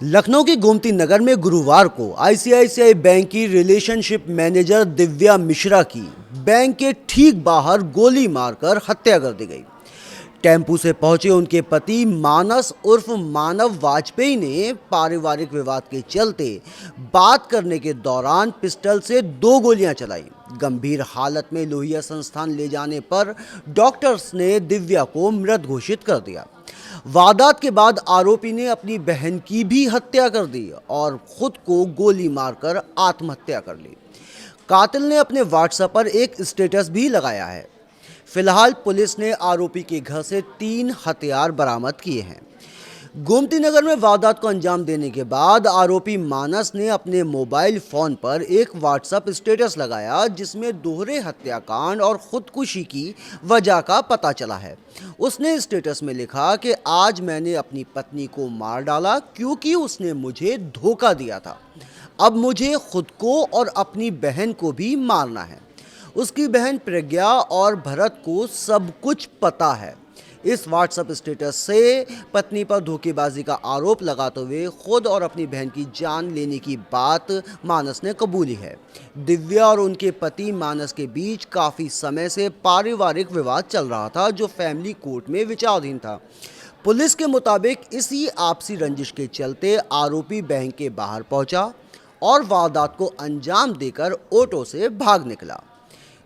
लखनऊ के गोमती नगर में गुरुवार को आईसीआईसीआई बैंक की रिलेशनशिप मैनेजर दिव्या मिश्रा की बैंक के ठीक बाहर गोली मारकर हत्या कर दी गई। टेम्पू से पहुंचे उनके पति मानस उर्फ मानव वाजपेयी ने पारिवारिक विवाद के चलते बात करने के दौरान पिस्टल से 2 गोलियां चलाई। गंभीर हालत में लोहिया संस्थान ले जाने पर डॉक्टर्स ने दिव्या को मृत घोषित कर दिया। वारदात के बाद आरोपी ने अपनी बहन की भी हत्या कर दी और खुद को गोली मारकर आत्महत्या कर ली। कातिल ने अपने व्हाट्सएप पर एक स्टेटस भी लगाया है। फिलहाल पुलिस ने आरोपी के घर से 3 हथियार बरामद किए हैं। गोमती नगर में वारदात को अंजाम देने के बाद आरोपी मानस ने अपने मोबाइल फोन पर एक व्हाट्सएप स्टेटस लगाया जिसमें दोहरे हत्याकांड और खुदकुशी की वजह का पता चला है। उसने स्टेटस में लिखा कि आज मैंने अपनी पत्नी को मार डाला क्योंकि उसने मुझे धोखा दिया था। अब मुझे खुद को और अपनी बहन को भी मारना है। उसकी बहन प्रज्ञा और भरत को सब कुछ पता है। इस व्हाट्सएप स्टेटस से पत्नी पर धोखेबाजी का आरोप लगाते हुए खुद और अपनी बहन की जान लेने की बात मानस ने कबूली है। दिव्या और उनके पति मानस के बीच काफ़ी समय से पारिवारिक विवाद चल रहा था जो फैमिली कोर्ट में विचाराधीन था। पुलिस के मुताबिक इसी आपसी रंजिश के चलते आरोपी बैंक के बाहर पहुंचा और वारदात को अंजाम देकर ऑटो से भाग निकला।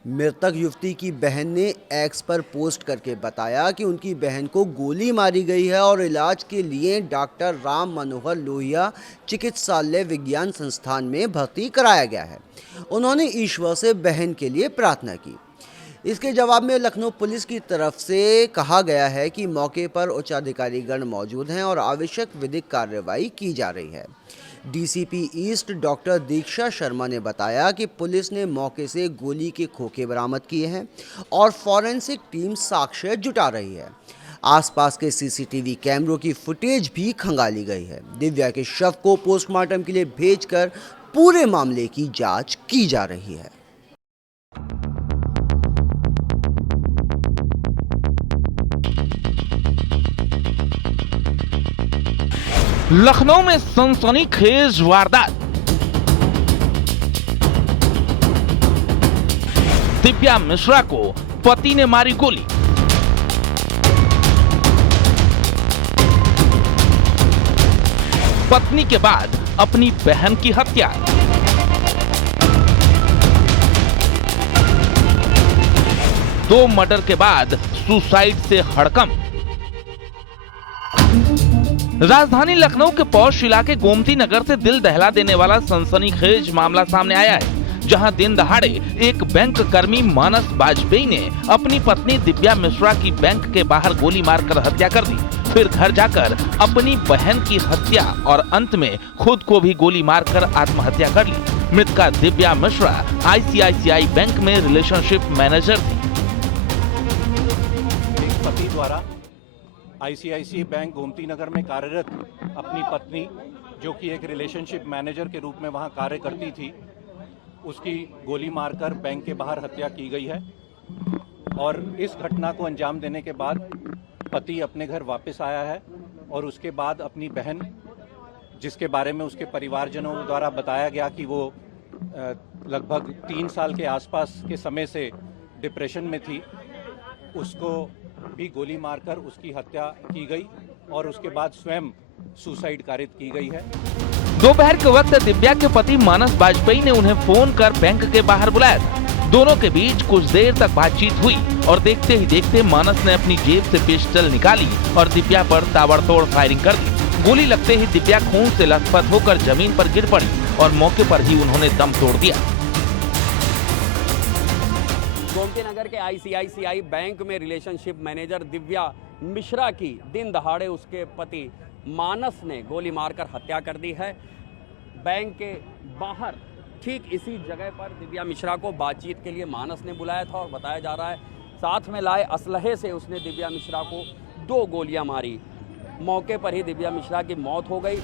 मृतक युवती की बहन ने एक्स पर पोस्ट करके बताया कि उनकी बहन को गोली मारी गई है और इलाज के लिए डॉक्टर राम मनोहर लोहिया चिकित्सालय विज्ञान संस्थान में भर्ती कराया गया है। उन्होंने ईश्वर से बहन के लिए प्रार्थना की। इसके जवाब में लखनऊ पुलिस की तरफ से कहा गया है कि मौके पर उच्चाधिकारीगण मौजूद हैं और आवश्यक विधिक कार्रवाई की जा रही है। डीसीपी ईस्ट डॉक्टर दीक्षा शर्मा ने बताया कि पुलिस ने मौके से गोली के खोखे बरामद किए हैं और फॉरेंसिक टीम साक्ष्य जुटा रही है। आसपास के सीसीटीवी कैमरों की फुटेज भी खंगाली गई है। दिव्या के शव को पोस्टमार्टम के लिए भेजकर पूरे मामले की जांच की जा रही है। लखनऊ में सनसनीखेज वारदात। दिव्या मिश्रा को पति ने मारी गोली। पत्नी के बाद अपनी बहन की हत्या। दो मर्डर के बाद सुसाइड से हड़कंप। राजधानी लखनऊ के पौष इलाके गोमती नगर से दिल दहला देने वाला सनसनीखेज मामला सामने आया है, जहां दिन दहाड़े एक बैंक कर्मी मानस वाजपेयी ने अपनी पत्नी दिव्या मिश्रा की बैंक के बाहर गोली मारकर हत्या कर दी, फिर घर जाकर अपनी बहन की हत्या और अंत में खुद को भी गोली मारकर आत्महत्या कर ली। मृतका दिव्या मिश्रा आईसीआईसीआई बैंक में रिलेशनशिप मैनेजर थी। पति द्वारा आईसीआईसीआई बैंक गोमती नगर में कार्यरत अपनी पत्नी, जो कि एक रिलेशनशिप मैनेजर के रूप में वहां कार्य करती थी, उसकी गोली मारकर बैंक के बाहर हत्या की गई है। और इस घटना को अंजाम देने के बाद पति अपने घर वापस आया है और उसके बाद अपनी बहन, जिसके बारे में उसके परिवारजनों द्वारा बताया गया कि वो लगभग 3 साल के आसपास के समय से डिप्रेशन में थी, उसको भी गोली मारकर उसकी हत्या की गई और उसके बाद स्वयं सुसाइड कारित की गई है। दोपहर के वक्त दिव्या के पति मानस वाजपेयी ने उन्हें फोन कर बैंक के बाहर बुलाया था। दोनों के बीच कुछ देर तक बातचीत हुई और देखते ही देखते मानस ने अपनी जेब से पिस्टल निकाली और दिव्या पर ताबड़तोड़ फायरिंग कर दी। गोली लगते ही दिव्या खून से लथपथ होकर जमीन पर गिर पड़ी और मौके पर ही उन्होंने दम तोड़ दिया। गोमती नगर के आईसीआईसीआई बैंक में रिलेशनशिप मैनेजर दिव्या मिश्रा की दिन दहाड़े उसके पति मानस ने गोली मारकर हत्या कर दी है। बैंक के बाहर ठीक इसी जगह पर दिव्या मिश्रा को बातचीत के लिए मानस ने बुलाया था और बताया जा रहा है साथ में लाए असलहे से उसने दिव्या मिश्रा को 2 गोलियां मारी। मौके पर ही दिव्या मिश्रा की मौत हो गई।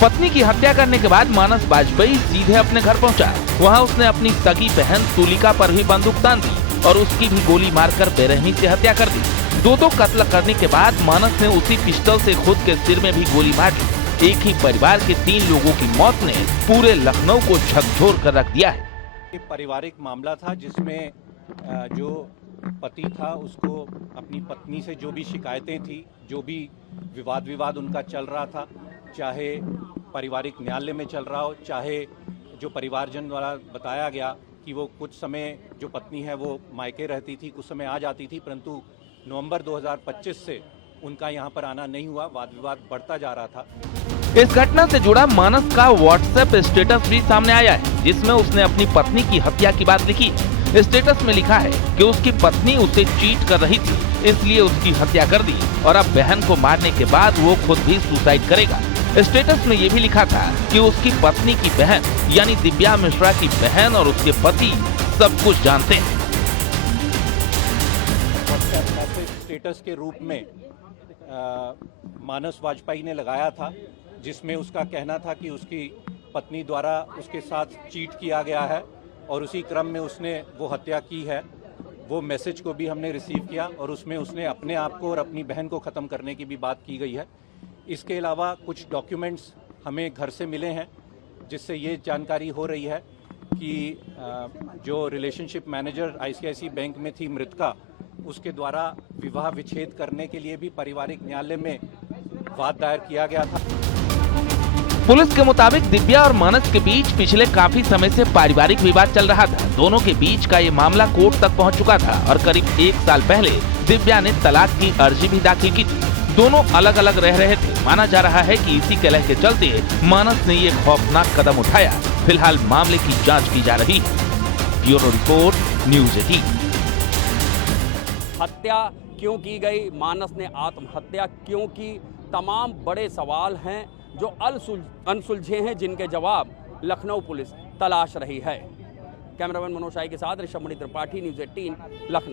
पत्नी की हत्या करने के बाद मानस वाजपेयी सीधे अपने घर पहुंचा। वहां उसने अपनी सगी बहन तुलिका पर भी बंदूक तान दी और उसकी भी गोली मारकर बेरहमी से हत्या कर दी। दो कत्ल करने के बाद मानस ने उसी पिस्टल से खुद के सिर में भी गोली मार दी। एक ही परिवार के 3 लोगों की मौत ने पूरे लखनऊ को झकझोर कर रख दिया है। ये पारिवारिक मामला था जिसमें जो पति था उसको अपनी पत्नी से जो भी शिकायतें थी, जो भी विवाद उनका चल रहा था, चाहे पारिवारिक न्यायालय में चल रहा हो, चाहे जो परिवारजन द्वारा बताया गया कि वो कुछ समय जो पत्नी है वो मायके रहती थी, कुछ समय आ जाती थी, परंतु नवंबर 2025 से उनका यहाँ पर आना नहीं हुआ, वाद विवाद बढ़ता जा रहा था। इस घटना से जुड़ा मानस का व्हाट्सएप स्टेटस भी सामने आया है, जिसमें उसने अपनी पत्नी की हत्या की बात लिखी। स्टेटस में लिखा है कि उसकी पत्नी उसे चीट कर रही थी, इसलिए उसकी हत्या कर दी और अब बहन को मारने के बाद वो खुद भी सुसाइड करेगा। स्टेटस में ये भी लिखा था कि उसकी पत्नी की बहन यानी दिव्या मिश्रा की बहन और उसके पति सब कुछ जानते हैं। व्हाट्सएप मैसेज स्टेटस के रूप में मानस वाजपेयी ने लगाया था, जिसमें उसका कहना था कि उसकी पत्नी द्वारा उसके साथ चीट किया गया है और उसी क्रम में उसने वो हत्या की है। वो मैसेज को भी हमने रिसीव किया और उसमें उसने अपने आप को और अपनी बहन को ख़त्म करने की भी बात की गई है। इसके अलावा कुछ डॉक्यूमेंट्स हमें घर से मिले हैं, जिससे ये जानकारी हो रही है कि जो रिलेशनशिप मैनेजर ICICI बैंक में थी मृतका, उसके द्वारा विवाह विच्छेद करने के लिए भी पारिवारिक न्यायालय में वाद दायर किया गया था। पुलिस के मुताबिक दिव्या और मानस के बीच पिछले काफी समय से पारिवारिक विवाद चल रहा था। दोनों के बीच का ये मामला कोर्ट तक पहुंच चुका था और करीब 1 साल पहले दिव्या ने तलाक की अर्जी भी दाखिल की थी। दोनों अलग अलग रह रहे थे। माना जा रहा है कि इसी कलह के चलते मानस ने ये खौफनाक कदम उठाया। फिलहाल मामले की जांच की जा रही है। Bureau report, news 18। हत्या क्यों की गई, मानस ने आत्महत्या क्यों की, तमाम बड़े सवाल हैं जो अनसुलझे हैं, जिनके जवाब लखनऊ पुलिस तलाश रही है। कैमरामैन मनोज शाही के साथ ऋषभ मणि त्रिपाठी, न्यूज़ 18 लखनऊ।